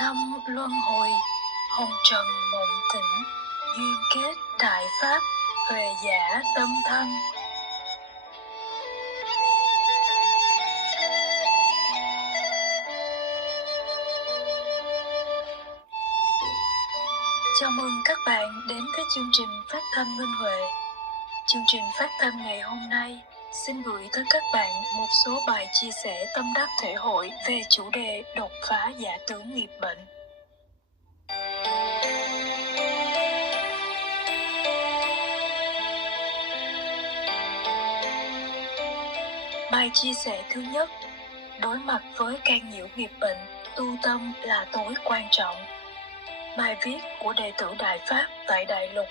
năm luân hồi, hồng trần mộng tỉnh, duyên kết đại pháp, huệ giả tâm thanh. Chào mừng các bạn đến với chương trình phát thanh Minh Huệ. Chương trình phát thanh ngày hôm nay xin gửi tới các bạn một số bài chia sẻ tâm đắc thể hội về chủ đề đột phá giả tướng nghiệp bệnh. Bài chia sẻ thứ nhất: đối mặt với can nhiễu nghiệp bệnh, tu tâm là tối quan trọng. Bài viết của đệ tử Đại Pháp tại Đại Lục.